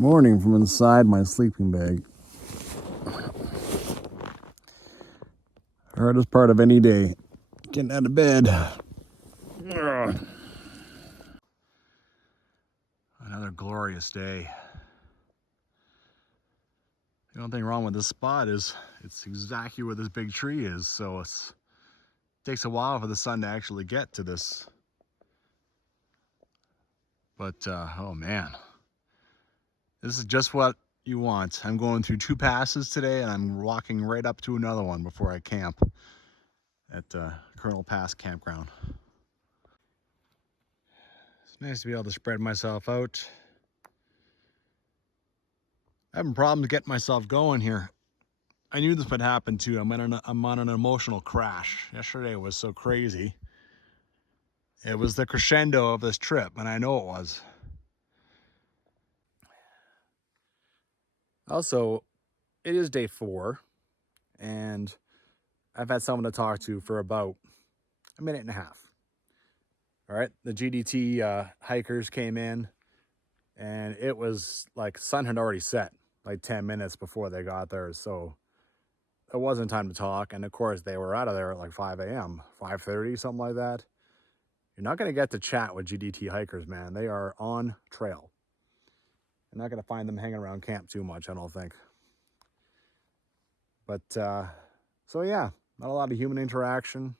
Morning from inside my sleeping bag. Hardest part of any day, getting out of bed. Ugh. Another glorious day. The only thing wrong with this spot is it's exactly where this big tree is, so it takes a while for the sun to actually get to this. But oh man, this is just what you want. I'm going through 2 passes today, and I'm walking right up to another one before I camp at Colonel Pass Campground. It's nice to be able to spread myself out. I'm having problems getting myself going here. I knew this would happen too. I'm on an emotional crash. Yesterday was so crazy. It was the crescendo of this trip, and I know it was. Also, it is day 4, and I've had someone to talk to for about a minute and a half. All right, the GDT hikers came in, and it was like sun had already set like 10 minutes before they got there, so it wasn't time to talk. And of course, they were out of there at like 5 a.m., 5:30, something like that. You're not going to get to chat with GDT hikers, man. They are on trail. You're not going to find them hanging around camp too much, I don't think. But, so yeah, not a lot of human interaction.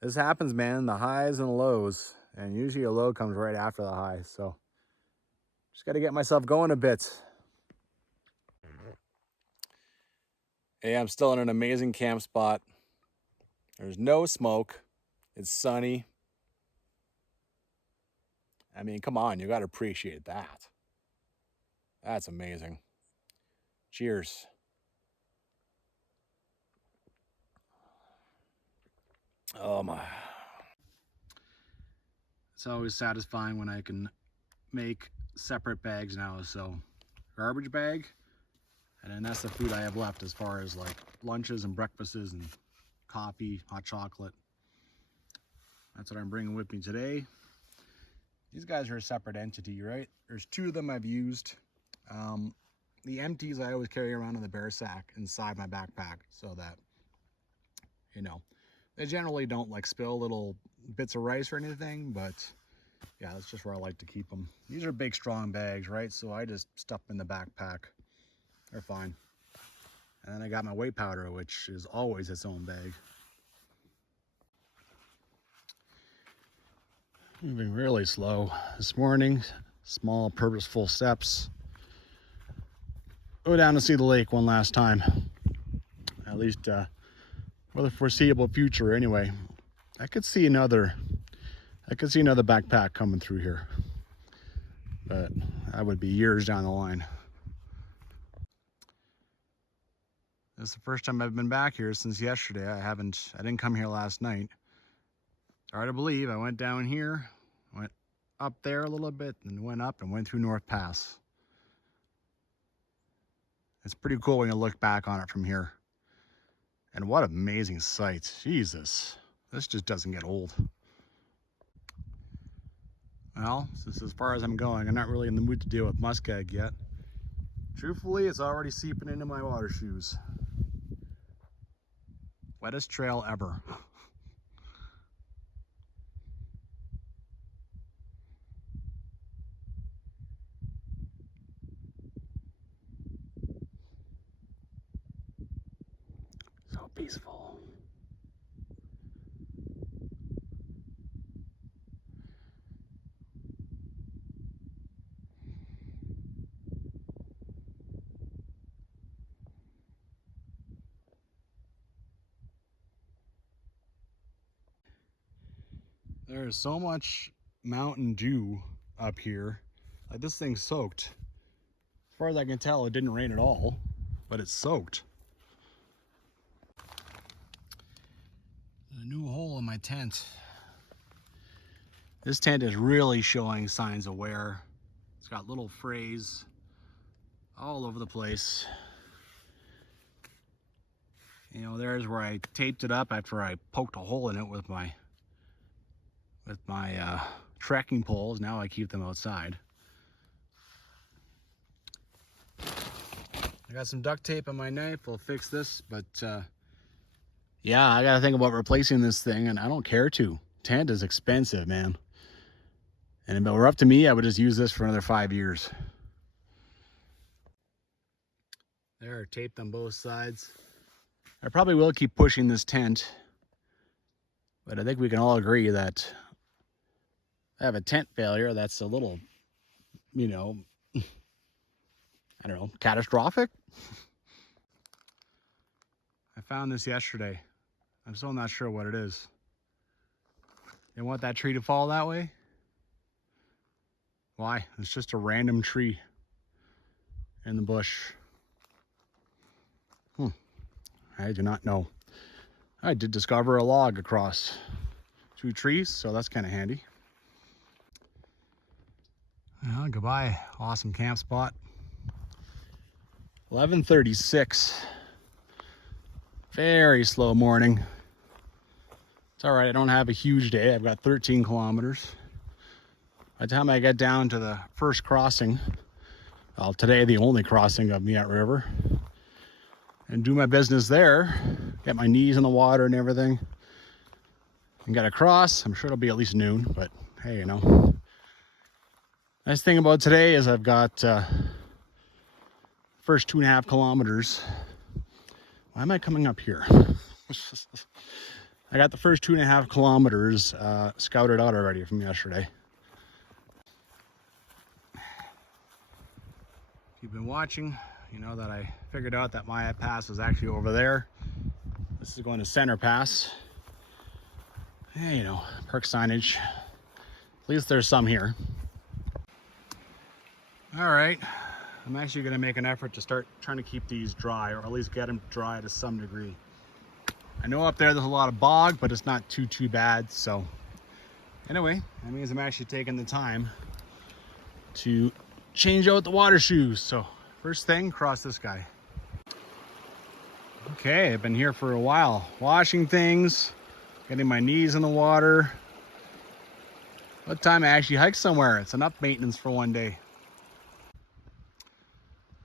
This happens, man, the highs and lows. And usually a low comes right after the high. So just got to get myself going a bit. Hey, I'm still in an amazing camp spot. There's no smoke. It's sunny. I mean, come on, you got to appreciate that. That's amazing. Cheers. Oh my. It's always satisfying when I can make separate bags now. So garbage bag, and then that's the food I have left as far as like lunches and breakfasts and coffee, hot chocolate. That's what I'm bringing with me today. These guys are a separate entity, right? There's 2 of them I've used. The empties I always carry around in the bear sack inside my backpack so that, you know, they generally don't like spill little bits of rice or anything, but yeah, that's just where I like to keep them. These are big, strong bags, right? So I just stuff them in the backpack. They're fine. And then I got my weight powder, which is always its own bag. Moving really slow this morning. Small, purposeful steps. Go down to see the lake one last time. At least for the foreseeable future anyway. I could see another backpack coming through here. But that would be years down the line. This is the first time I've been back here since yesterday. I didn't come here last night. Hard to believe, I went down here, went up there a little bit, and went up and went through North Pass. It's pretty cool when you look back on it from here. And what amazing sights. Jesus, this just doesn't get old. Well, this is as far as I'm going. I'm not really in the mood to deal with muskeg yet. Truthfully, it's already seeping into my water shoes. Wettest trail ever. So peaceful. There is so much Mountain Dew up here. Like, this thing's soaked. As far as I can tell, it didn't rain at all, but it's soaked. A new hole in my tent. This tent is really showing signs of wear. It's got little frays all over the place. You know, there's where I taped it up after I poked a hole in it with my trekking poles. Now I keep them outside. I got some duct tape on my knife. We'll fix this, but yeah, I gotta think about replacing this thing, and I don't care to. Tent is expensive, man. And if it were up to me, I would just use this for another 5 years. There, taped on both sides. I probably will keep pushing this tent, but I think we can all agree that I have a tent failure that's a little, you know, I don't know, catastrophic. I found this yesterday. I'm still not sure what it is. You want that tree to fall that way? Why? It's just a random tree in the bush. I do not know. I did discover a log across 2 trees, so that's kind of handy. Well, goodbye, awesome camp spot. 11:36. Very slow morning. It's all right, I don't have a huge day. I've got 13 kilometers. By the time I get down to the first crossing, well, today the only crossing of Miette River, and do my business there, get my knees in the water and everything, and get across. I'm sure it'll be at least noon, but hey, you know. Nice thing about today is I've got first 2.5 kilometers. Why am I coming up here? I got the first 2.5 kilometers scouted out already from yesterday. If you've been watching, you know that I figured out that my pass is actually over there. This is going to Center Pass. Yeah, you know, park signage. At least there's some here. All right, I'm actually gonna make an effort to start trying to keep these dry, or at least get them dry to some degree. I know up there's a lot of bog, but it's not too bad. So anyway, that means I'm actually taking the time to change out the water shoes. So first thing, cross this guy. Okay, I've been here for a while, washing things, getting my knees in the water. What time I actually hike somewhere? It's enough maintenance for one day.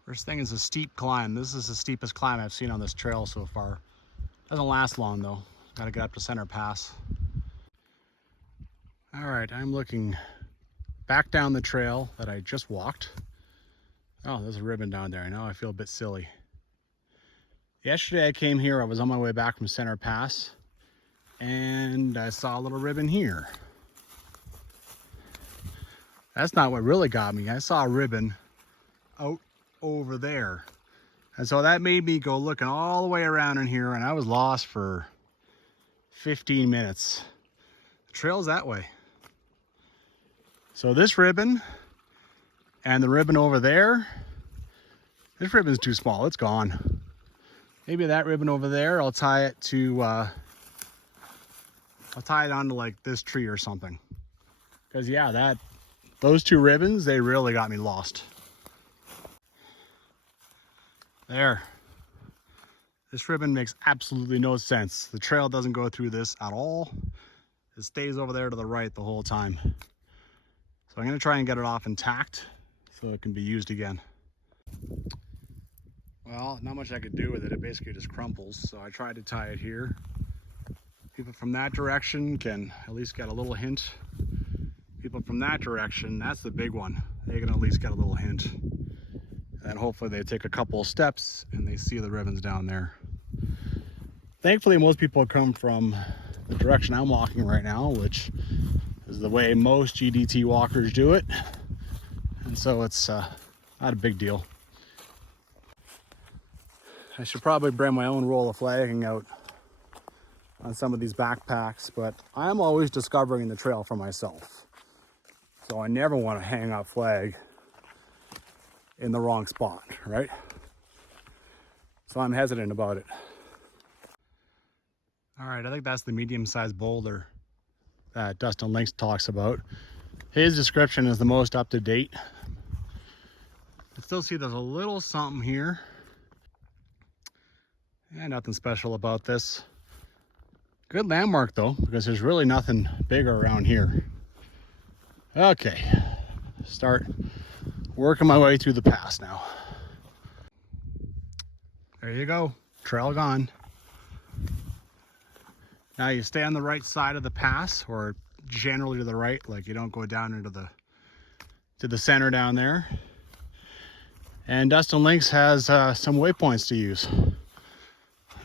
First thing is a steep climb. This is the steepest climb I've seen on this trail so far. Doesn't last long though. Got to get up to Center Pass. All right, I'm looking back down the trail that I just walked. Oh, there's a ribbon down there. I know I feel a bit silly. Yesterday I came here, I was on my way back from Center Pass, and I saw a little ribbon here. That's not what really got me. I saw a ribbon out over there. And so that made me go looking all the way around in here, and I was lost for 15 minutes. The trail's that way. So this ribbon and the ribbon over there, this ribbon's too small, it's gone. Maybe that ribbon over there, I'll tie it to, I'll tie it onto like this tree or something. Because yeah, those 2 ribbons, they really got me lost. There. This ribbon makes absolutely no sense. The trail doesn't go through this at all. It stays over there to the right the whole time. So I'm going to try and get it off intact so it can be used again. Well, not much I could do with it. It basically just crumples. So I tried to tie it here. People from that direction can at least get a little hint. People from that direction, that's the big one. They can at least get a little hint. And hopefully they take a couple of steps and they see the ribbons down there. Thankfully, most people come from the direction I'm walking right now, which is the way most GDT walkers do it. And so it's not a big deal. I should probably bring my own roll of flagging out on some of these backpacks, but I'm always discovering the trail for myself. So I never want to hang up flag in the wrong spot, right? So I'm hesitant about it. All right, I think that's the medium-sized boulder that Dustin Lynx talks about. His description is the most up-to-date. I still see there's a little something here. Yeah, nothing special about this. Good landmark though, because there's really nothing bigger around here. Okay, start working my way through the pass now. There you go, trail gone. Now you stay on the right side of the pass, or generally to the right, like you don't go down into the center down there. And Dustin Links has some waypoints to use.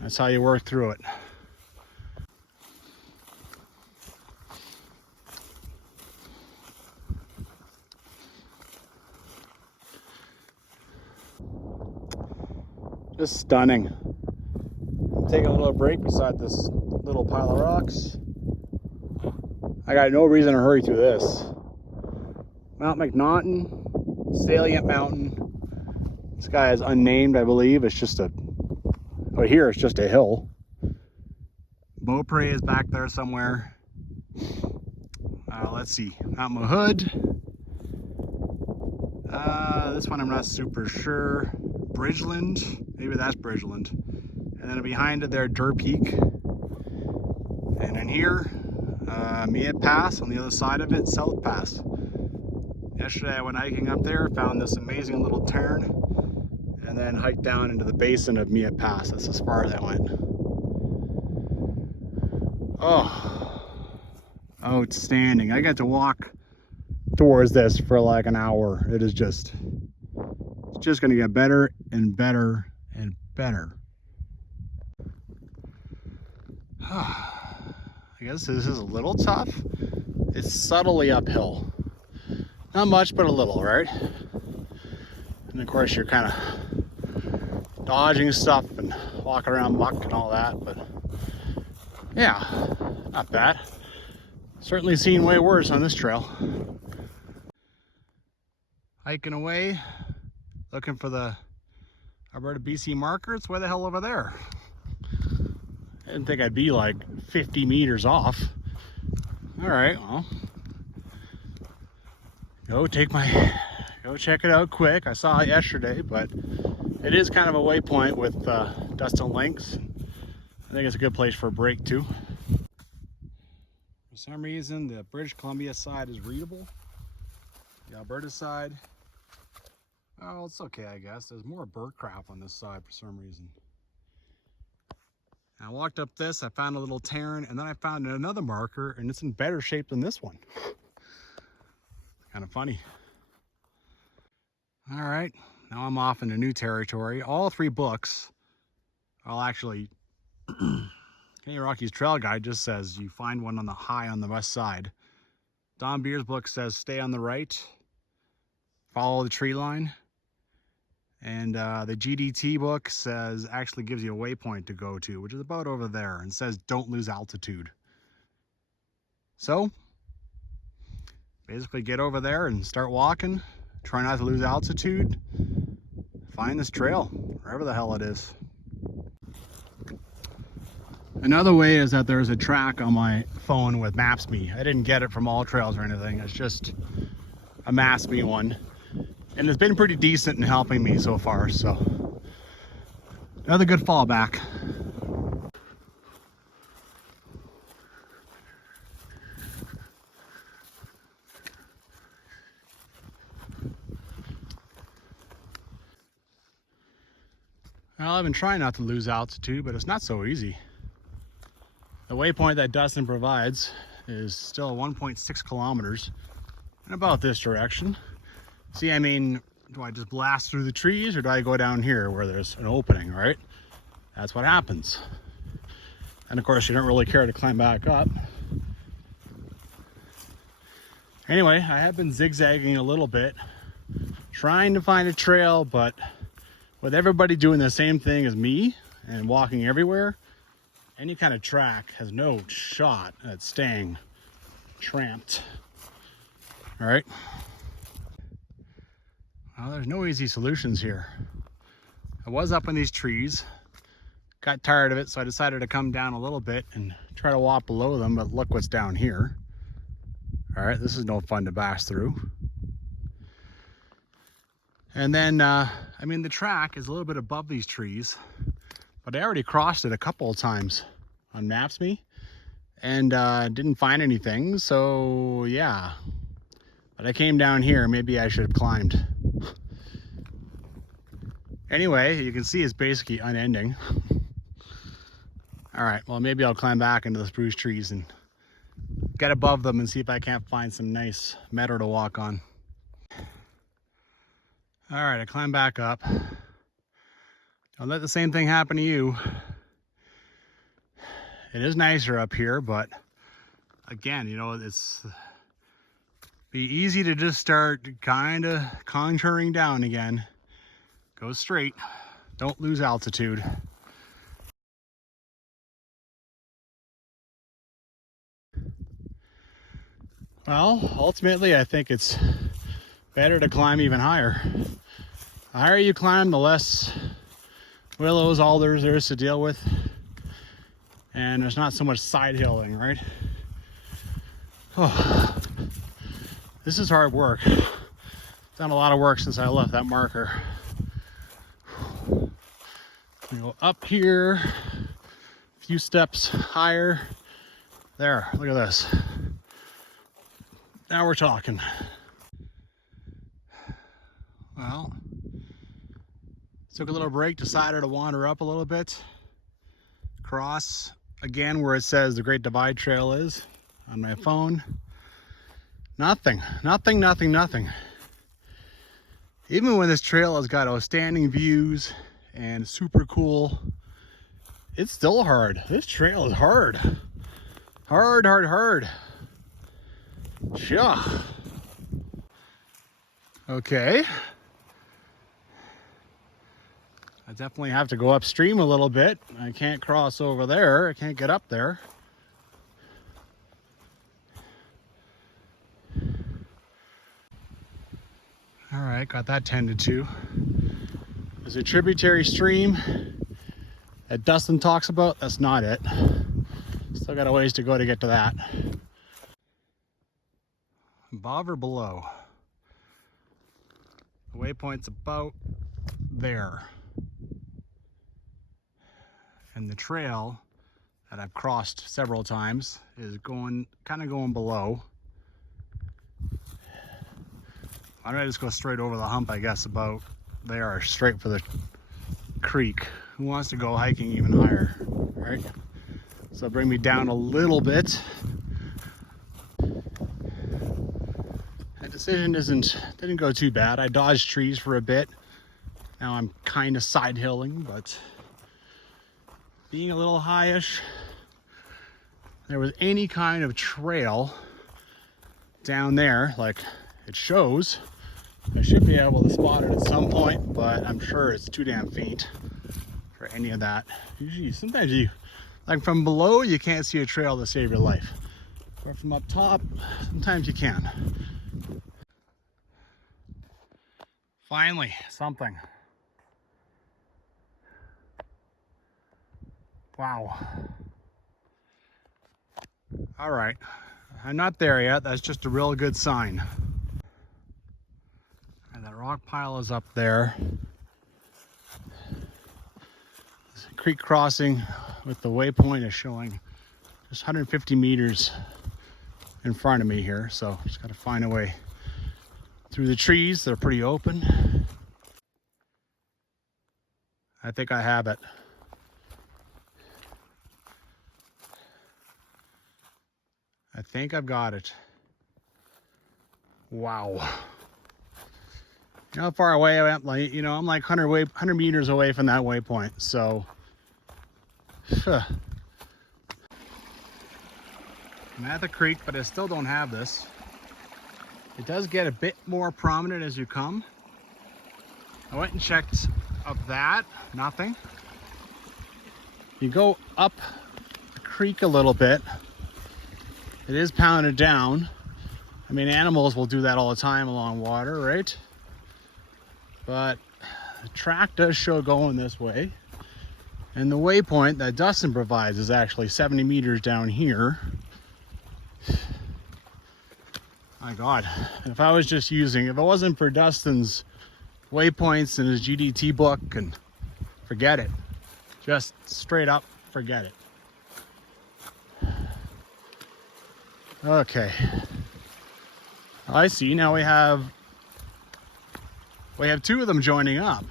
That's how you work through it. Just stunning. I'm taking a little break beside this little pile of rocks. I got no reason to hurry through this. Mount McNaughton, Salient Mountain. This guy is unnamed, I believe. It's just here it's just a hill. Beaupre is back there somewhere. Let's see, Mount Mahood. This one I'm not super sure. Bridgeland, maybe that's Bridgeland. And then behind it there, Dur Peak. And in here, Miette Pass. On the other side of it, South Pass. Yesterday I went hiking up there, found this amazing little turn, and then hiked down into the basin of Miette Pass. That's as far as I went. Oh, outstanding. I got to walk towards this for like an hour. It is just, it's just gonna get better and better and better. I guess this is a little tough. It's subtly uphill. Not much, but a little, right? And of course you're kind of dodging stuff and walking around muck and all that, but yeah, not bad. Certainly seen way worse on this trail. Hiking away, looking for the Alberta BC marker. It's way the hell over there. I didn't think I'd be like 50 meters off. All right, well, go check it out quick. I saw it yesterday, but it is kind of a waypoint with Dustin Links. I think it's a good place for a break too. For some reason, the British Columbia side is readable. The Alberta side, oh, it's okay, I guess. There's more bird crap on this side for some reason. I walked up this, I found a little cairn, and then I found another marker, and it's in better shape than this one. Kind of funny. All right, now I'm off into new territory. All three books, well, actually, Canadian Rockies Trail Guide just says you find one on the high on the west side. Don Beer's book says stay on the right, follow the tree line. And the GDT book says, actually gives you a waypoint to go to, which is about over there, and says don't lose altitude. So, basically get over there and start walking. Try not to lose altitude. Find this trail, wherever the hell it is. Another way is that there's a track on my phone with Maps.me. I didn't get it from All Trails or anything. It's just a Maps.me one. And it's been pretty decent in helping me so far, so another good fallback. Well, I've been trying not to lose altitude, but it's not so easy. The waypoint that Dustin provides is still 1.6 kilometers in about this direction. See, I mean, do I just blast through the trees or do I go down here where there's an opening, right? That's what happens. And of course, you don't really care to climb back up. Anyway, I have been zigzagging a little bit, trying to find a trail, but with everybody doing the same thing as me and walking everywhere, any kind of track has no shot at staying tramped. All right. Well, there's no easy solutions here. I was up in these trees, got tired of it, so I decided to come down a little bit and try to walk below them, but look what's down here. All right, this is no fun to bash through. And then, I mean, the track is a little bit above these trees, but I already crossed it a couple of times on Maps.me and didn't find anything, so yeah. But I came down here, maybe I should have climbed. Anyway, you can see it's basically unending. All right, well, maybe I'll climb back into the spruce trees and get above them and see if I can't find some nice meadow to walk on. All right, I climb back up. Don't let the same thing happen to you. It is nicer up here, but again, you know, it's be easy to just start kind of contouring down again. Go straight, don't lose altitude. Well, ultimately, I think it's better to climb even higher. The higher you climb, the less willows, alders there is to deal with. And there's not so much side hilling, right? Oh, this is hard work. Done a lot of work since I left that marker. We go up here, a few steps higher. There, look at this. Now we're talking. Well, took a little break, decided to wander up a little bit. Cross again where it says the Great Divide Trail is on my phone. Nothing. Even when this trail has got outstanding views and super cool, it's still hard. This trail is hard. Hard. Yeah. Okay. I definitely have to go upstream a little bit. I can't cross over there. I can't get up there. All right, got that tended to. There's a tributary stream that Dustin talks about. That's not it. Still got a ways to go to get to that. Above or below? The waypoint's about there. And the trail that I've crossed several times is kind of going below. Why don't I just go straight over the hump, I guess, about there, straight for the creek. Who wants to go hiking even higher, right? So bring me down a little bit. That decision didn't go too bad. I dodged trees for a bit. Now I'm kind of side hilling, but being a little highish, there was any kind of trail down there, like it shows. I should be able to spot it at some point, but I'm sure it's too damn faint for any of that. Usually, sometimes like from below, you can't see a trail to save your life. But from up top, sometimes you can. Finally, something. Wow. All right, I'm not there yet. That's just a real good sign. And that rock pile is up there. This creek crossing with the waypoint is showing just 150 meters in front of me here. So just got to find a way through the trees. They're pretty open. I think I have it. I think I've got it. Wow. You know how far away I am? Like, you know, I'm like 100 meters away from that waypoint. So, I'm at the creek, but I still don't have this. It does get a bit more prominent as you come. I went and checked up that, nothing. You go up the creek a little bit. It is pounded down. I mean, animals will do that all the time along water, right? But the track does show going this way. And the waypoint that Dustin provides is actually 70 meters down here. My God, if it wasn't for Dustin's waypoints and his GDT book, and forget it. Just straight up forget it. Okay, I see. Now we have two of them joining up.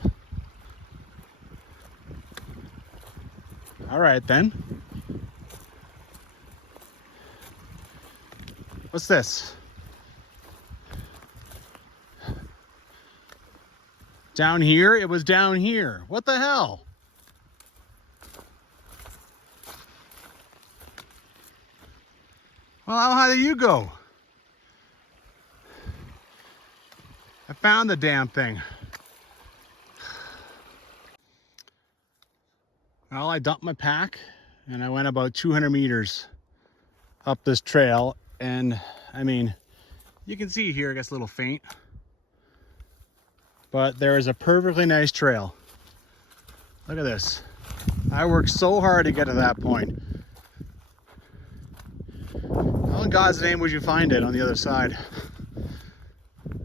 All right then. What's this? Down here? It was down here. What the hell? Well, how high do you go? I found the damn thing. Well, I dumped my pack and I went about 200 meters up this trail. And I mean, you can see here, it gets a little faint. But there is a perfectly nice trail. Look at this. I worked so hard to get to that point. How in God's name would you find it on the other side?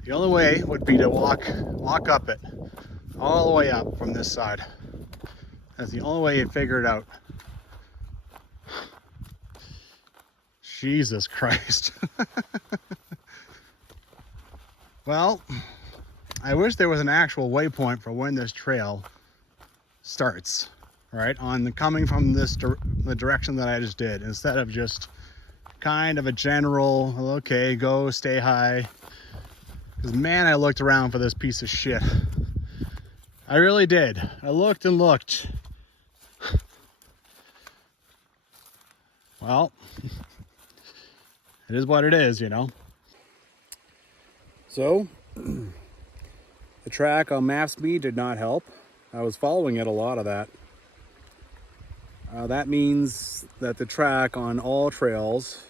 The only way would be to walk up it all the way up from this side. That's the only way you'd figure it out. Jesus Christ. Well, I wish there was an actual waypoint for when this trail starts, right? Coming from the direction that I just did, instead of just kind of a general, okay, go, stay high. Because man, I looked around for this piece of shit. I really did. I looked and looked. Well, it is what it is, you know. So, the track on Maps.me did not help. I was following it a lot of that. That means that the track on all trails,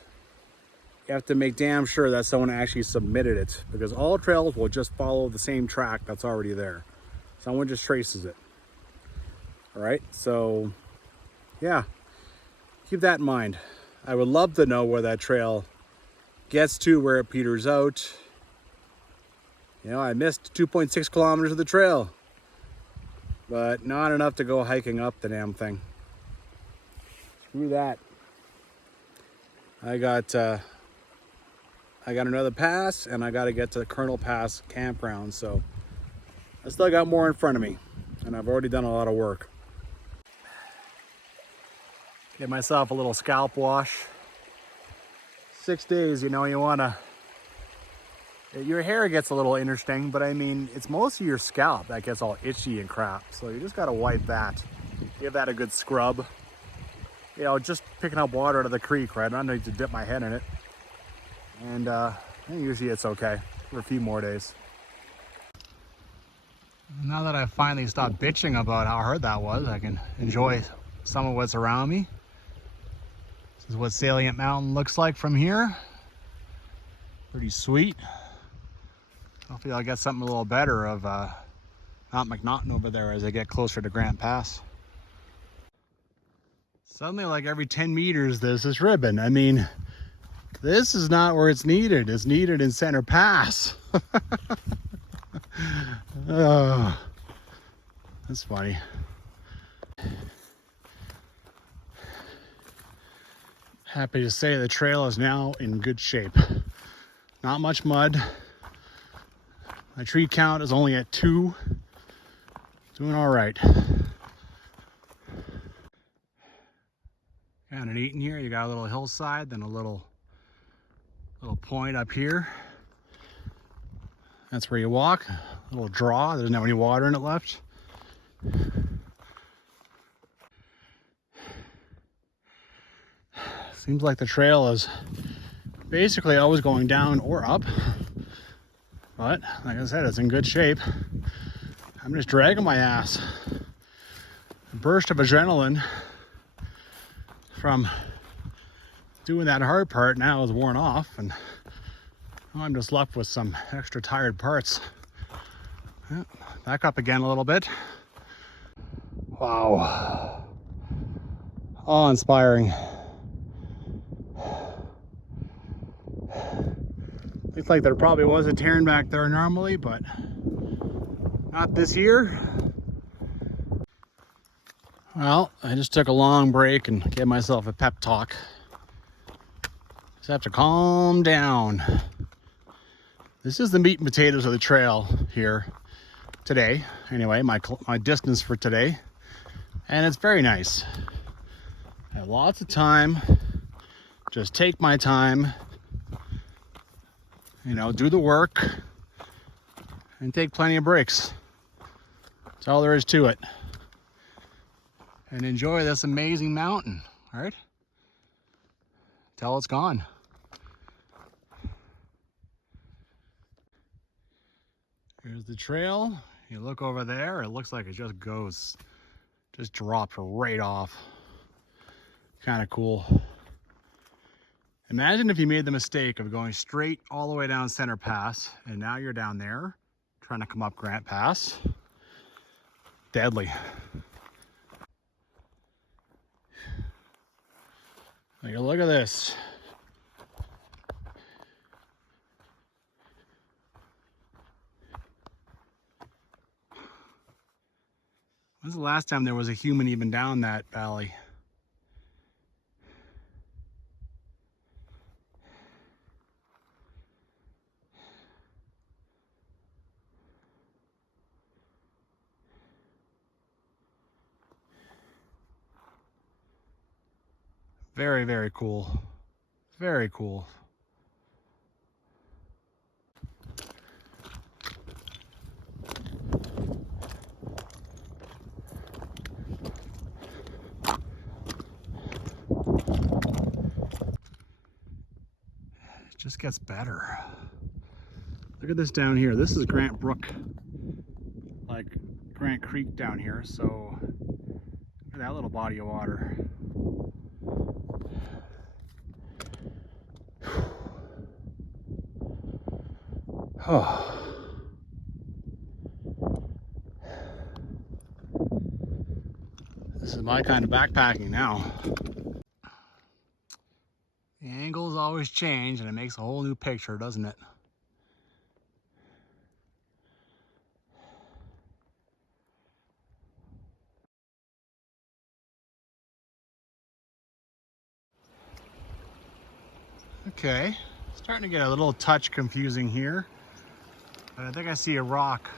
you have to make damn sure that someone actually submitted it, because all trails will just follow the same track that's already there. Someone just traces it. All right, so yeah, keep that in mind. I would love to know where that trail gets to, where it peters out. You know, I missed 2.6 kilometers of the trail, but not enough to go hiking up the damn thing. Screw that. I got another pass, and I got to get to the Colonel Pass campground, so I still got more in front of me, and I've already done a lot of work. Get myself a little scalp wash. 6 days, you know, your hair gets a little interesting, but I mean, it's mostly your scalp that gets all itchy and crap, so you just gotta wipe that. Give that a good scrub. You know, just picking up water out of the creek, right? I don't need to dip my head in it. And usually it's okay for a few more days. Now that I've finally stopped bitching about how hard that was, I can enjoy some of what's around me. This is what Salient Mountain looks like from here. Pretty sweet. Hopefully I'll get something a little better of Mount McNaughton over there as I get closer to Grant Pass. Suddenly, like every 10 meters, there's this ribbon. I mean, this is not where it's needed. It's needed in Center Pass. Oh, that's funny. Happy to say the trail is now in good shape. Not much mud. My tree count is only at 2. Doing all right. Kind of neat in here. You got a little hillside, then a little point up here. That's where you walk. A little draw. There's not any water in it left. Seems like the trail is basically always going down or up. But like I said, it's in good shape. I'm just dragging my ass. A burst of adrenaline from doing that hard part now is worn off, and I'm just left with some extra tired parts. Yeah, back up again a little bit. Wow. Awe-inspiring. Looks like there probably was a cairn back there normally, but not this year. Well, I just took a long break and gave myself a pep talk. Just have to calm down. This is the meat and potatoes of the trail here today. Anyway, my distance for today. And it's very nice. I have lots of time. Just take my time, you know, do the work and take plenty of breaks. That's all there is to it. And enjoy this amazing mountain, right? Till it's gone. Here's the trail. You look over there, it looks like it just goes, just drops right off. Kind of cool. Imagine if you made the mistake of going straight all the way down Center Pass, and now you're down there trying to come up Grant Pass. Deadly. Like, look at this. When's the last time there was a human even down that valley? Very, very cool. Very cool. It just gets better. Look at this down here. This is Grant Brook, like Grant Creek down here. So look at that little body of water. Oh. This is my kind of backpacking now. The angles always change and it makes a whole new picture, doesn't it? Okay, starting to get a little touch confusing here. But I think I see a rock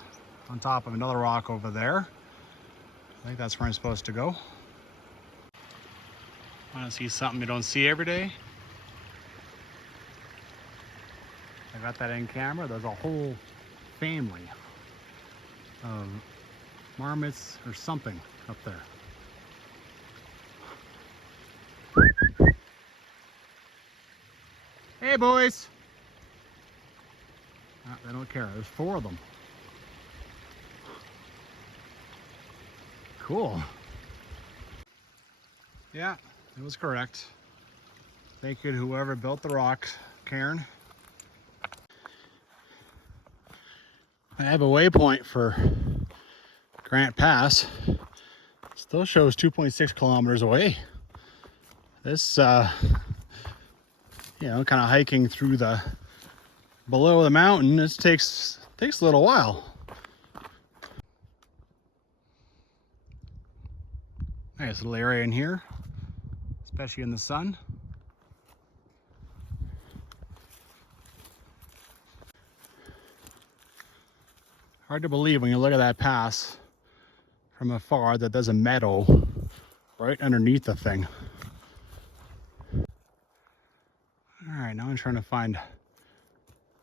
on top of another rock over there. I think that's where I'm supposed to go. Want to see something you don't see every day? I got that in camera. There's a whole family of marmots or something up there. Hey boys! They don't care. There's 4 of them. Cool. Yeah, it was correct. Thank you to whoever built the rock cairn. I have a waypoint for Grant Pass. Still shows 2.6 kilometers away. This, you know, kind of hiking through the below the mountain, it takes a little while. Nice little area in here, especially in the sun. Hard to believe when you look at that pass from afar that there's a meadow right underneath the thing. All right, now I'm trying to find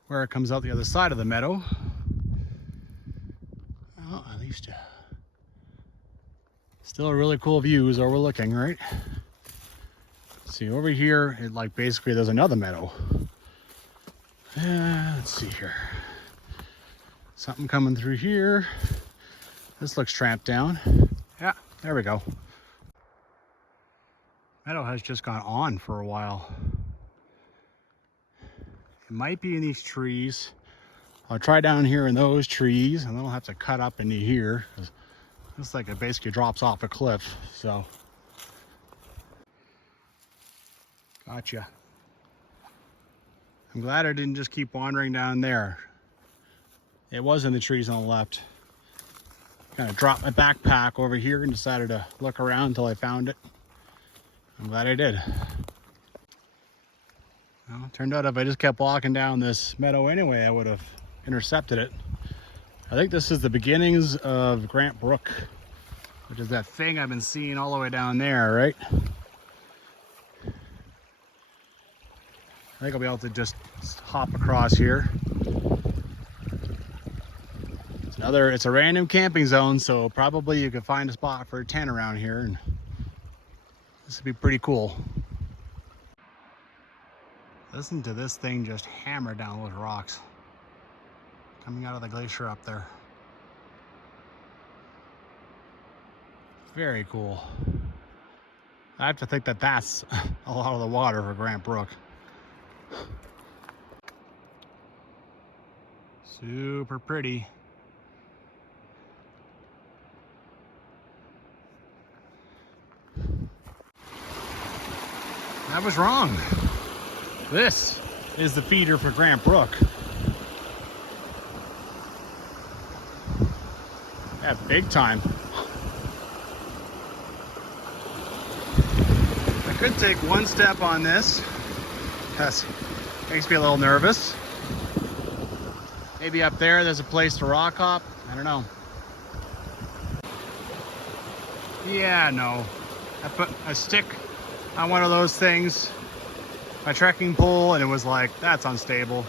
where it comes out the other side of the meadow. Well, at least still a really cool view is overlooking, right? See, over here, it like basically there's another meadow. Let's see here. Something coming through here. This looks tramped down. Yeah, there we go. Meadow has just gone on for a while. It might be in these trees. I'll try down here in those trees, and then I'll have to cut up into here. Looks like it basically drops off a cliff, so. Gotcha. I'm glad I didn't just keep wandering down there. It was in the trees on the left. Kind of dropped my backpack over here and decided to look around until I found it. I'm glad I did. Well, it turned out if I just kept walking down this meadow anyway, I would have intercepted it. I think this is the beginnings of Grant Brook, which is that thing I've been seeing all the way down there, right? think I'll be able to just hop across here. It's a random camping zone, so probably you could find a spot for a tent around here, and this would be pretty cool. Listen to this thing just hammer down those rocks coming out of the glacier up there. Very cool. I have to think that that's a lot of the water for Grant Brook. Super pretty. I was wrong. This is the feeder for Grant Brook. Yeah, big time. I could take one step on this. That makes me a little nervous. Maybe up there's a place to rock hop. I don't know. Yeah, no. I put a stick on one of those things, my trekking pole, and it was like, that's unstable.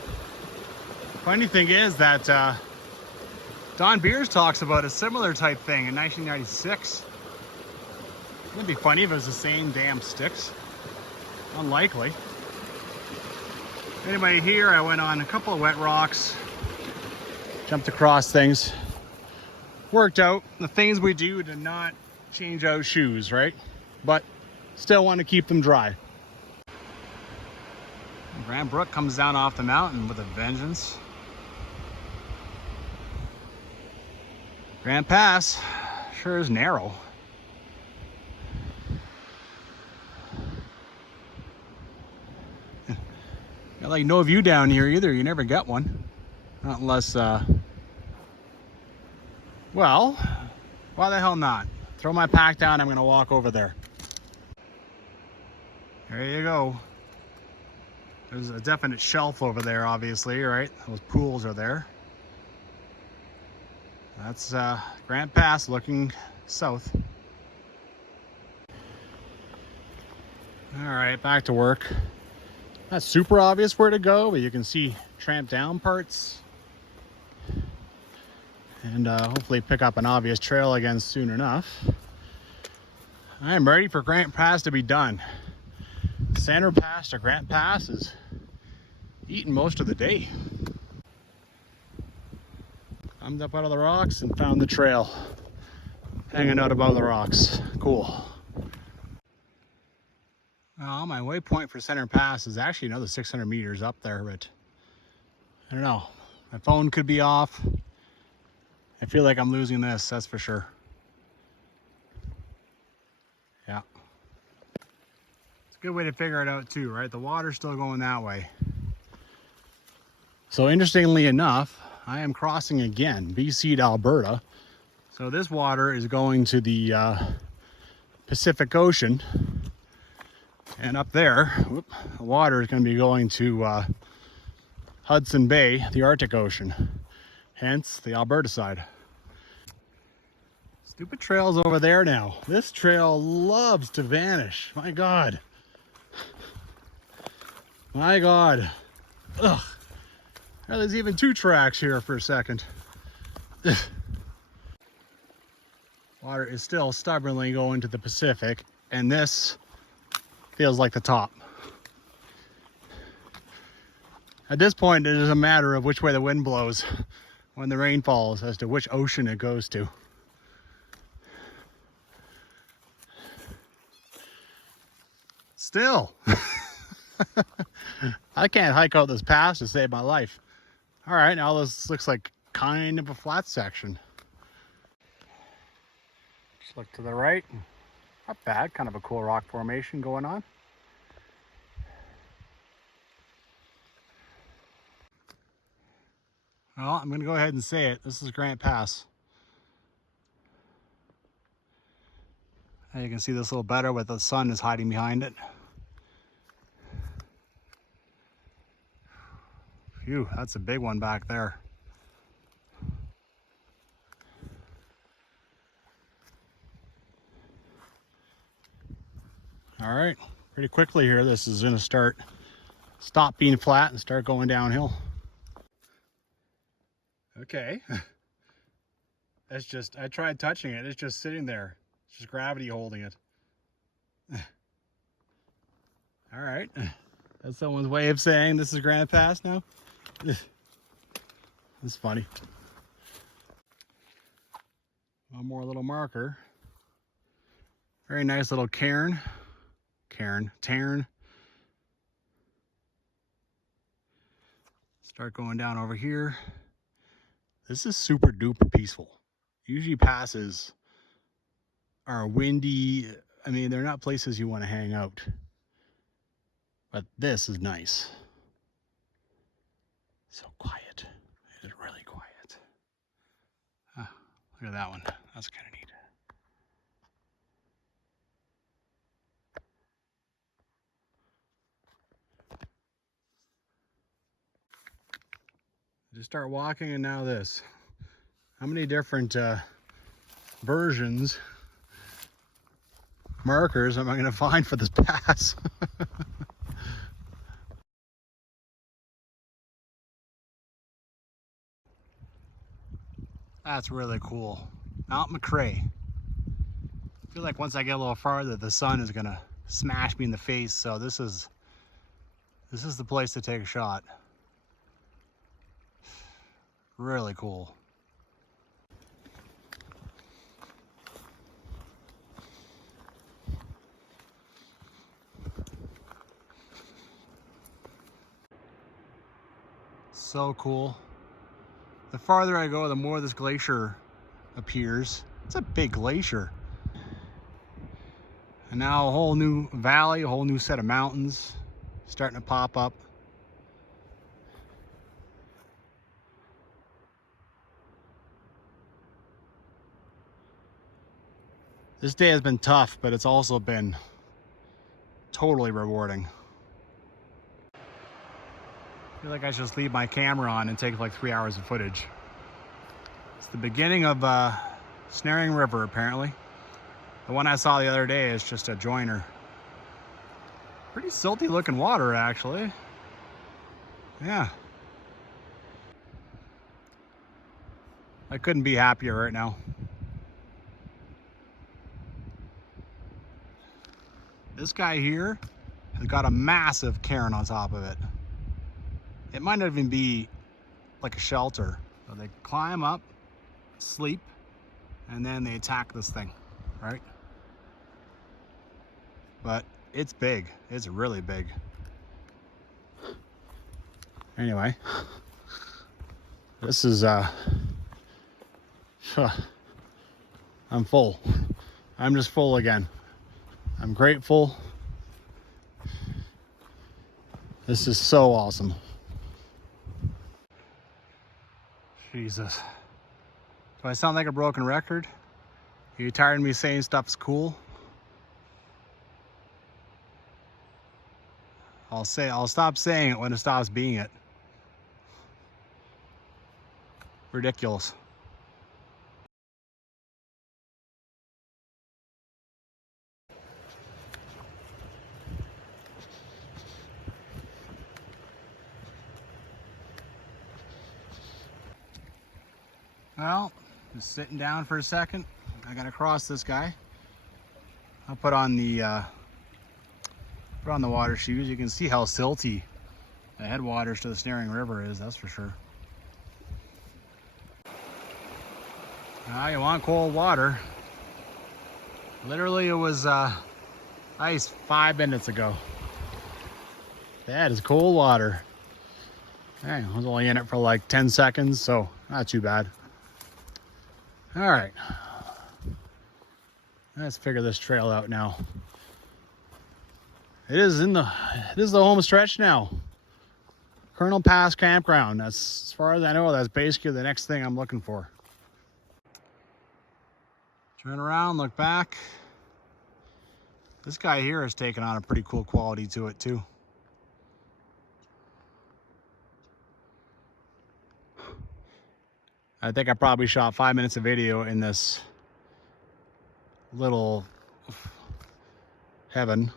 Funny thing is that Don Beers talks about a similar type thing in 1996. It'd be funny if it was the same damn sticks. Unlikely. Anyway, here I went on a couple of wet rocks, jumped across things. Worked out. The things we do to not change out shoes, right? But still want to keep them dry. Grant Brook comes down off the mountain with a vengeance. Grant Pass sure is narrow. Got like no view down here either. You never get one. Not unless, well, why the hell not? Throw my pack down, I'm gonna walk over there. There you go. There's a definite shelf over there, obviously, right? Those pools are there. That's Grant Pass looking south. All right, back to work. Not super obvious where to go, but you can see tramp down parts. And hopefully pick up an obvious trail again soon enough. I am ready for Grant Pass to be done. Center Pass to Grant Pass is eating most of the day. Climbed up out of the rocks and found the trail hanging out above the rocks. Cool. Well, my waypoint for Center Pass is actually another 600 meters up there, but I don't know. My phone could be off. I feel like I'm losing this, that's for sure. Yeah. It's a good way to figure it out too, right? The water's still going that way. So interestingly enough, I am crossing again, BC to Alberta. So this water is going to the Pacific Ocean. And up there, the water is going to be going to Hudson Bay, the Arctic Ocean. Hence the Alberta side. Stupid trail's over there now. This trail loves to vanish. My God. My God. Ugh. Well, there's even two tracks here for a second. Water is still stubbornly going to the Pacific, and this feels like the top. At this point, it is a matter of which way the wind blows when the rain falls as to which ocean it goes to. Still, I can't hike out this pass to save my life. All right, now this looks like kind of a flat section. Just look to the right. Not bad, kind of a cool rock formation going on. Well, I'm gonna go ahead and say it. This is Grant Pass. Now you can see this a little better with the sun is hiding behind it. Phew, that's a big one back there. All right, pretty quickly here, this is gonna start stop being flat and start going downhill. Okay. That's just, I tried touching it. It's just sitting there. It's just gravity holding it. All right. That's someone's way of saying this is Granite Pass now. It's funny. One more little marker. Very nice little cairn. Tarn. Start going down over here. This is super duper peaceful. Usually passes are windy. I mean, they're not places you want to hang out. But this is nice. So quiet. It is really quiet. Ah, look at that one. That's kind of neat. Just start walking and now this. How many different versions, markers am I going to find for this pass? That's really cool. Mount McRae. I feel like once I get a little farther, the sun is going to smash me in the face. So this is the place to take a shot. Really cool. So cool. The farther I go, the more this glacier appears. It's a big glacier. And now a whole new valley, a whole new set of mountains starting to pop up. This day has been tough, but it's also been totally rewarding. I feel like I should just leave my camera on and take like 3 hours of footage. It's the beginning of Snaring River, apparently. The one I saw the other day is just a joiner. Pretty silty looking water, actually. Yeah. I couldn't be happier right now. This guy here has got a massive cairn on top of it. It might not even be like a shelter. So they climb up, sleep, and then they attack this thing, right? But it's big. It's really big. Anyway, this is I'm full. I'm just full again. I'm grateful. This is so awesome. Jesus. Do I sound like a broken record? Are you tired of me saying stuff's cool? I'll stop saying it when it stops being it. Ridiculous. Well, just sitting down for a second. I gotta cross this guy. I'll put on the water shoes. You can see how silty the headwaters to the Snaring River is, that's for sure. Now you want cold water. Literally it was ice 5 minutes ago. That is cold water. Dang, I was only in it for like 10 seconds, so not too bad. All right, let's figure this trail out now. It is the home stretch now. Colonel Pass Campground. That's, as far as I know, that's basically the next thing I'm looking for. Turn around, look back. This guy here has taken on a pretty cool quality to it too. I think I probably shot 5 minutes of video in this little heaven.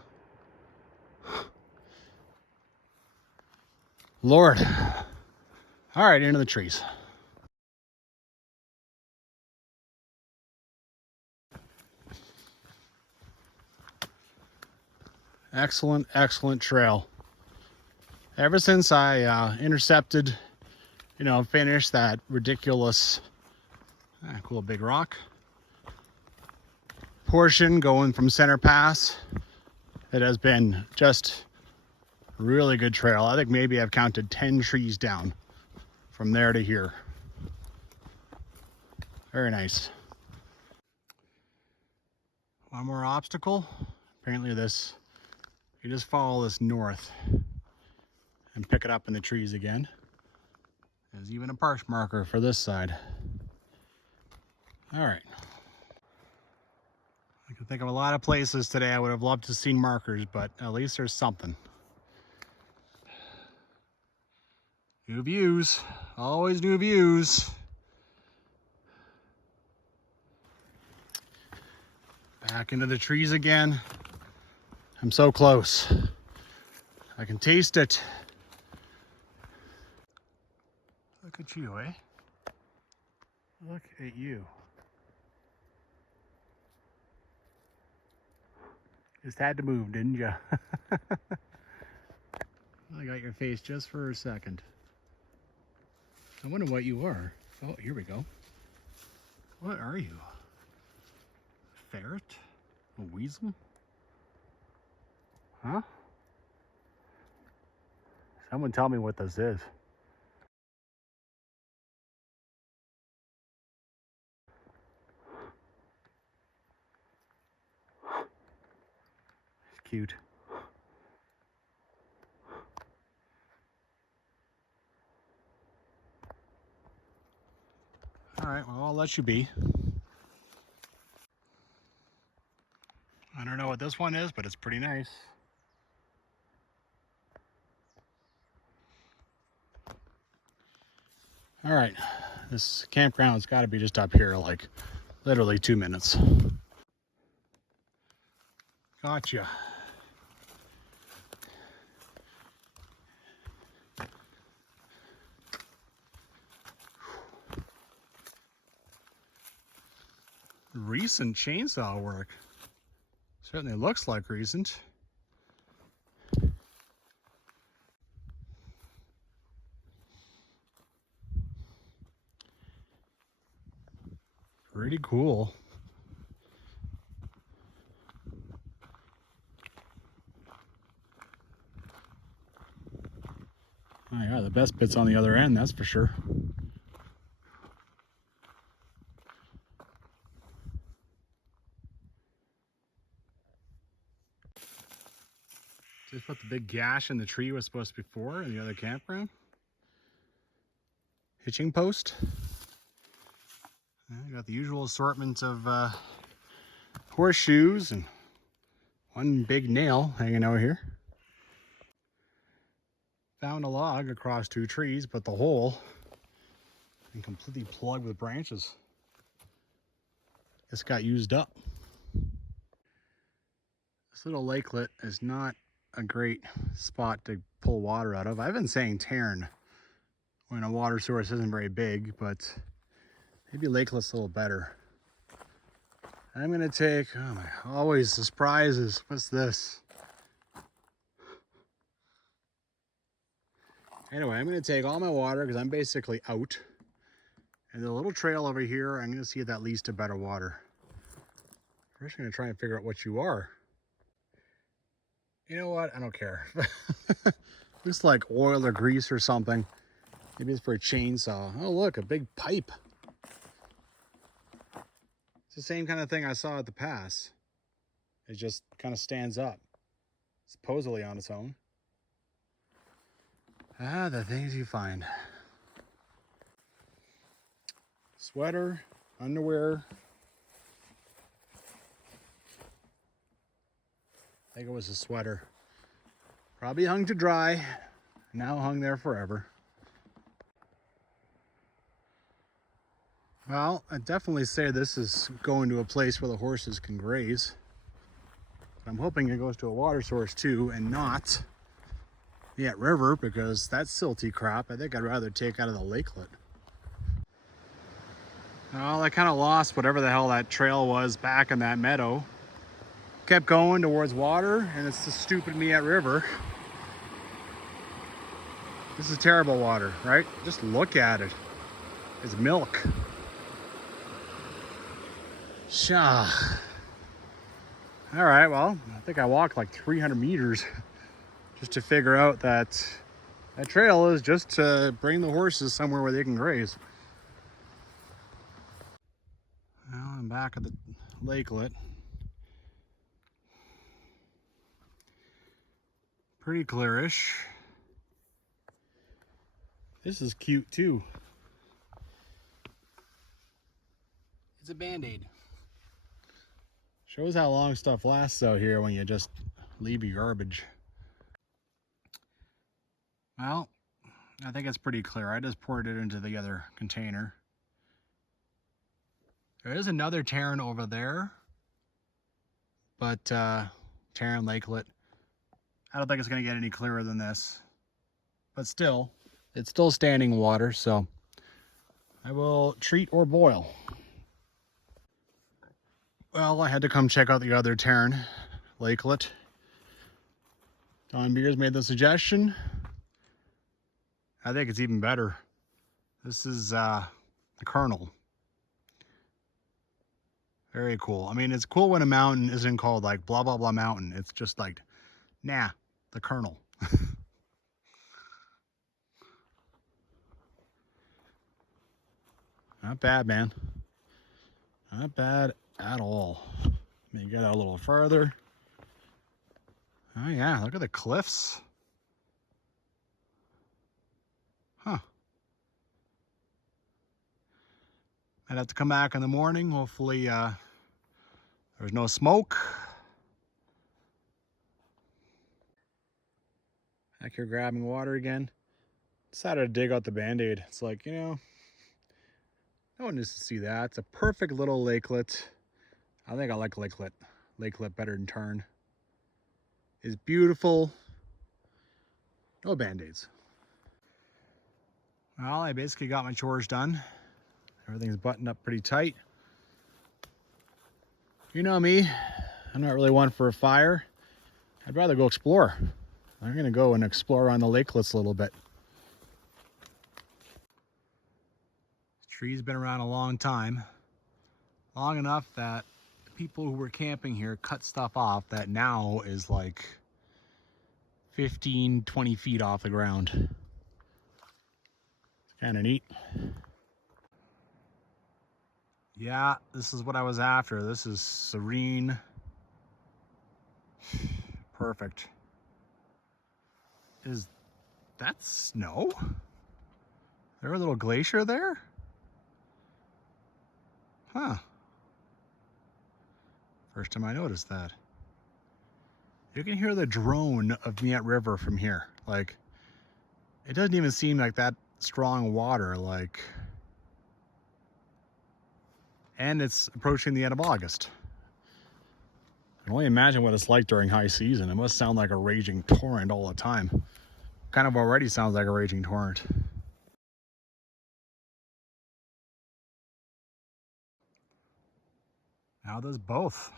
Lord. All right, into the trees. Excellent, excellent trail. Ever since I intercepted, finished that ridiculous, cool big rock portion going from Center Pass, it has been just really good trail. I think maybe I've counted 10 trees down from there to here. Very nice. One more obstacle. Apparently you just follow this north and pick it up in the trees again. There's even a park marker for this side. All right. I can think of a lot of places today I would have loved to have seen markers, but at least there's something. New views, always new views. Back into the trees again. I'm so close. I can taste it. Look at you, eh? Look at you. Just had to move, didn't you? I got your face just for a second. I wonder what you are. Oh, here we go. What are you? A ferret? A weasel? Huh? Someone tell me what this is. It's cute. All right, well, I'll let you be. I don't know what this one is, but it's pretty nice. All right, this campground's got to be just up here, like literally 2 minutes. Gotcha. Recent chainsaw work. Certainly looks like recent. Pretty cool. Oh yeah, the best bit's on the other end, that's for sure. Just what the big gash in the tree was supposed to be for in the other campground. Hitching post. Got the usual assortment of horseshoes and one big nail hanging out here. Found a log across 2 trees, but the hole and completely plugged with branches. Just got used up. This little lakelet is not a great spot to pull water out of. I've been saying Tarn when a water source isn't very big, but maybe lakelet's a little better. I'm gonna take, oh my, always the surprises. What's this? Anyway, I'm gonna take all my water because I'm basically out. And the little trail over here, I'm gonna see if that leads to better water. First, I'm gonna try and figure out what you are. You know what? I don't care. Looks like oil or grease or something. Maybe it's for a chainsaw. Oh, look, a big pipe. It's the same kind of thing I saw at the pass. It just kind of stands up, supposedly on its own. Ah, the things you find. Sweater, underwear. I think it was a sweater. Probably hung to dry. Now hung there forever. Well, I'd definitely say this is going to a place where the horses can graze. But I'm hoping it goes to a water source too and not Miette River because that silty crap I think I'd rather take out of the lakelet. Well, I kind of lost whatever the hell that trail was back in that meadow. Kept going towards water, and it's the stupid Miette River. This is terrible water, right? Just look at it. It's milk. Shah. All right, well, I think I walked like 300 meters just to figure out that that trail is just to bring the horses somewhere where they can graze. Well, I'm back at the lakelet. Pretty clearish. This is cute too. It's a Band-Aid. Shows how long stuff lasts out here when you just leave your garbage. Well, I think it's pretty clear. I just poured it into the other container. There is another Tarrant over there, but Tarrant Lakelet, I don't think it's going to get any clearer than this. But still, it's still standing water, so I will treat or boil. Well, I had to come check out the other Tarrant Lakelet. Don Beers made the suggestion. I think it's even better. This is the Colonel. Very cool. I mean, it's cool when a mountain isn't called like blah, blah, blah mountain. It's just like, nah, the Colonel. Not bad, man. Not bad at all. Let me get out a little further. Oh yeah, look at the cliffs. Huh. I'd have to come back in the morning. Hopefully there's no smoke. Back here grabbing water again. Decided to dig out the Band-Aid. It's like, you know, no one needs to see that. It's a perfect little lakelet. I think I like lakelet. Lakelet better than Tarn. It's beautiful. No Band-Aids. Well, I basically got my chores done. Everything's buttoned up pretty tight. You know me, I'm not really one for a fire. I'd rather go explore. I'm gonna go and explore around the lakelets a little bit. This tree's been around a long time. Long enough that the people who were camping here cut stuff off that now is like 15, 20 feet off the ground. It's kind of neat. Yeah, this is what I was after. This is serene. Perfect. Is that snow? Is there a little glacier there? Huh. First time I noticed that. You can hear the drone of Miette River from here. Like, it doesn't even seem like that strong water, like, and it's approaching the end of August. I can only imagine what it's like during high season. It must sound like a raging torrent all the time. Kind of already sounds like a raging torrent. Now there's both.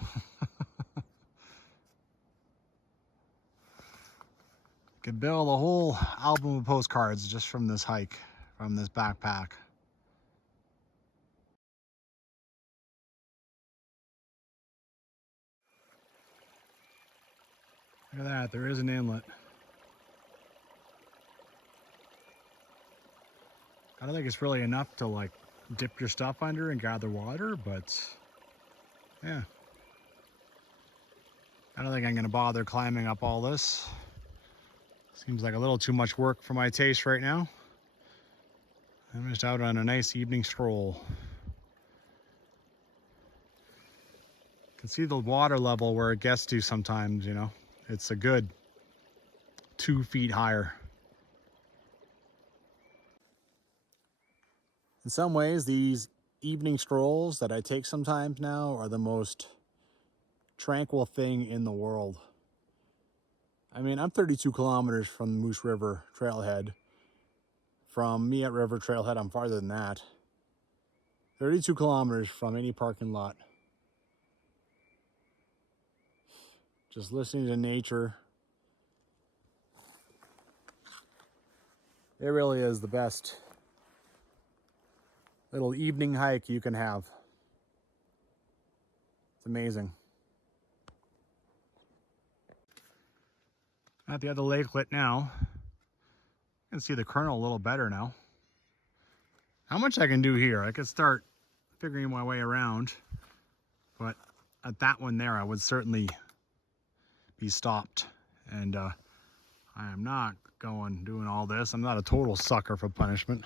Could build a whole album of postcards just from this hike, from this backpack. Look at that, there is an inlet. I don't think it's really enough to like dip your stuff under and gather water, but yeah. I don't think I'm gonna bother climbing up all this. Seems like a little too much work for my taste right now. I'm just out on a nice evening stroll. You can see the water level where it gets to sometimes, you know. It's a good 2 feet higher. In some ways, these evening strolls that I take sometimes now are the most tranquil thing in the world. I mean, I'm 32 kilometers from the Moose River trailhead. From Miette River trailhead, I'm farther than that. 32 kilometers from any parking lot. Just listening to nature. It really is the best little evening hike you can have. It's amazing. At the other lakelet now. You can see the kernel a little better now. How much I can do here? I could start figuring my way around, but at that one there, I would certainly be stopped. And I am not doing all this. I'm not a total sucker for punishment.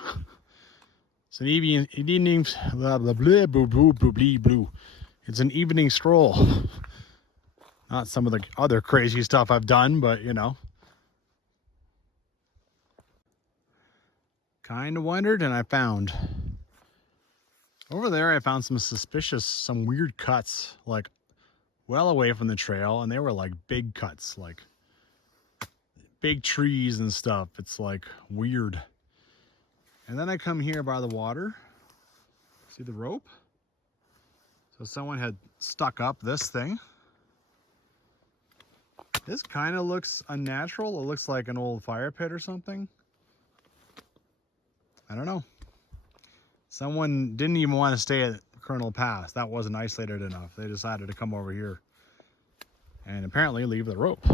It's an evening, blah, blah, blah, blah, blah, blah, blah, blah. It's an evening stroll. Not some of the other crazy stuff I've done, but you know. Kind of wondered, and I found. Over there, I found some weird cuts, like well away from the trail, and they were like big cuts, like big trees and stuff. It's like weird. And then I come here by the water. See the rope? So someone had stuck up this thing. This kind of looks unnatural. It looks like an old fire pit or something. I don't know. Someone didn't even want to stay at Colonel Pass. That wasn't isolated enough. They decided to come over here and apparently leave the rope.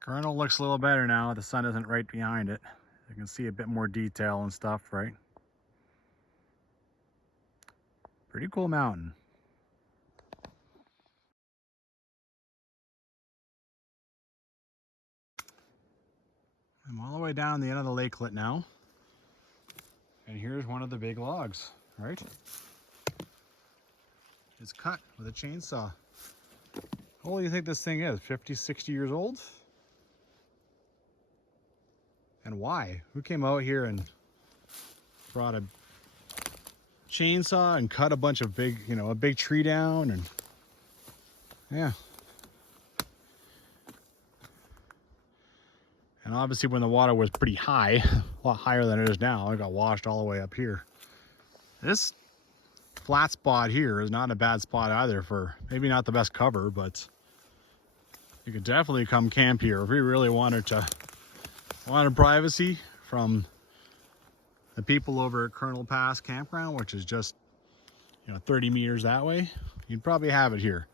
Colonel looks a little better now. The sun isn't right behind it. You can see a bit more detail and stuff, right? Pretty cool mountain. I'm all the way down the end of the lakelet now. And here's one of the big logs, right? It's cut with a chainsaw. How old do you think this thing is? 50, 60 years old? And why? Who came out here and brought a chainsaw and cut a bunch of big, a big tree down? And yeah. And obviously when the water was pretty high, a lot higher than it is now, it got washed all the way up here. This flat spot here is not a bad spot either for, maybe not the best cover, but you could definitely come camp here if we really wanted privacy from the people over at Colonel Pass Campground, which is just 30 meters that way. You'd probably have it here.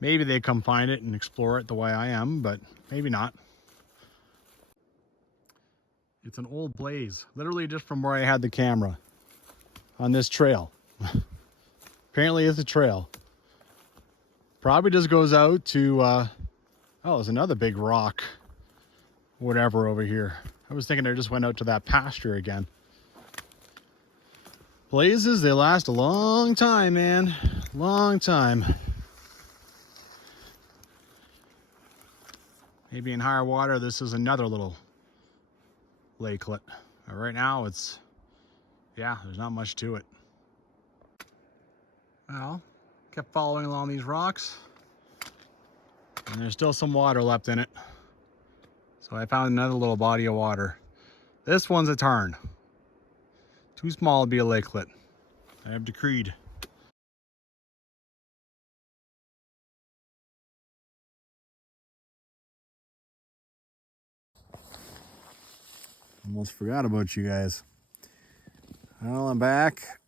Maybe they come find it and explore it the way I am, but maybe not. It's an old blaze, literally just from where I had the camera on this trail. Apparently it's a trail. Probably just goes out to, oh, there's another big rock, whatever over here. I was thinking I just went out to that pasture again. Blazes, they last a long time, man. Long time. Maybe in higher water, this is another little lakelet. But right now it's, there's not much to it. Well, kept following along these rocks and there's still some water left in it. So I found another little body of water. This one's a tarn. Too small to be a lakelet. I have decreed. Almost forgot about you guys. Well, I'm back.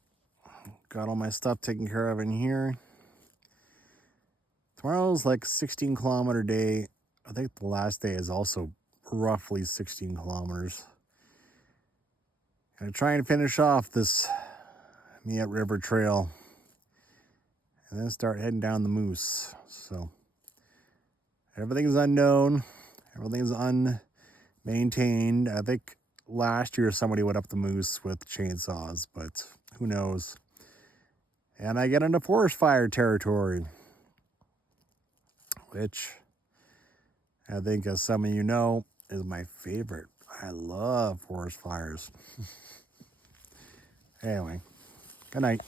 Got all my stuff taken care of in here. Tomorrow's like 16-kilometer day. I think the last day is also roughly 16 kilometers. Gonna try and finish off this Miette River trail and then start heading down the Moose. So everything's unknown. Everything's unmaintained. I think last year somebody went up the Moose with chainsaws, but who knows. And I get into forest fire territory, which I think, as some of you know, is my favorite. I love forest fires. Anyway, good night.